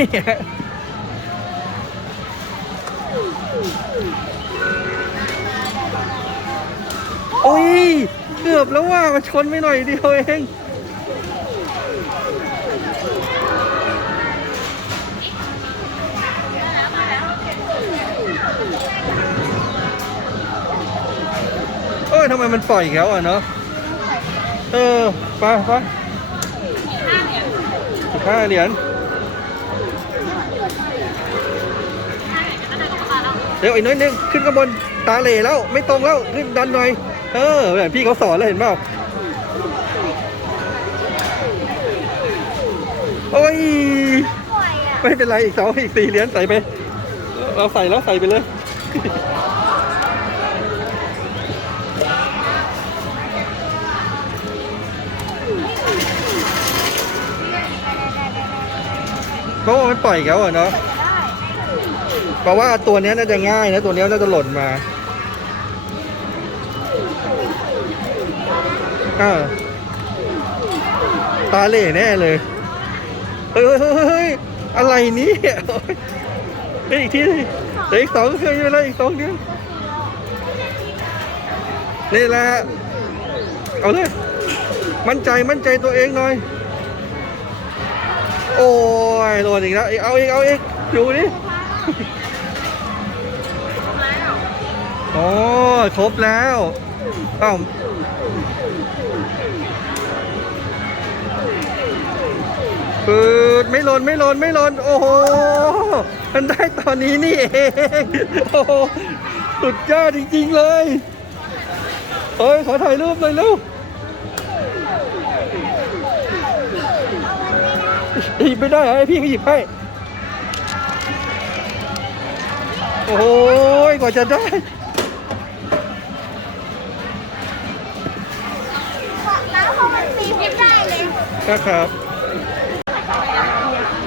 โอ้ย เกือบแล้วว่ามันชนไปหน่อยเดียวเองเอ้ยทำไมมันปล่อยอีกแล้วอะเนาะ เออ ไปไปสิบห้าเหรียญ เดี๋ยวอีกน้อยนึงขึ้นข้างบนตาเหล่แล้วไม่ตรงแล้วขึ้นดันหน่อย เออแบบพี่เขาสอนแล้วเห็นเปล่าโอ้ยไม่เป็นไรอีกสองอีกสี่เหรียญใส่ไป เราใส่แล้วใส่ไปเลยเพราะว่ามันปล่อยเขาอะเนาะ เพราะว่าตัวนี้น่าจะง่ายนะตัวนี้น่าจะหล่นมาอ่าตาเหล่แน่เลยเฮ้ยเฮ้ยเฮ้ยเฮ้ยอะไรนี้เฮ้ยอีกทีเดี๋ยอีกสองเคยไปเลยอีกสองเดือนนี่แหละเอาเลย มั่นใจมั่นใจตัวเองหน่อย โอ้ยโดนอีกแล้วเอาอีกเอาอีกดูดิ โอ้ครบแล้วเอ้าปืดไม่หล่นไม่หล่นไม่หล่นโอ้โหมันได้ตอนนี้นี่เองโอ้โหสุดยอดจริง ๆ เลยเฮ้ยขอถ่ายรูปเลยลูกหยิบไม่ได้เหรอให้พี่เขาหยิบให้ โอ้โหกว่าจะได้ ครับ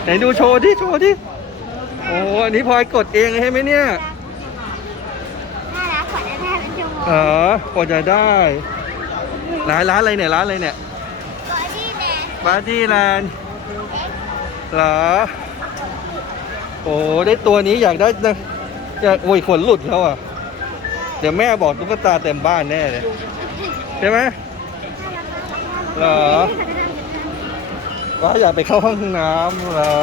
ไหนดูโชว์ดิโชว์ดิโอ้อันนี้พลอยกดเองใช่ไหมเนี่ยน่ารักกว่าจะได้เป็นชั่วโมงอ๋อกว่าจะได้ร้านร้านอะไรเนี่ยร้านอะไรเนี่ยบอดี้แมนบาร์ดี้แลนด์เหรอโอ้ได้ตัวนี้อยากได้นะอยากโอ้ยขนหลุดแล้วอะเดี๋ยวแม่บอกตุ๊กตาเต็มบ้านแน่เลยใช่ไหมเหรอ ว่าอยากไปเข้าห้องน้ำเรา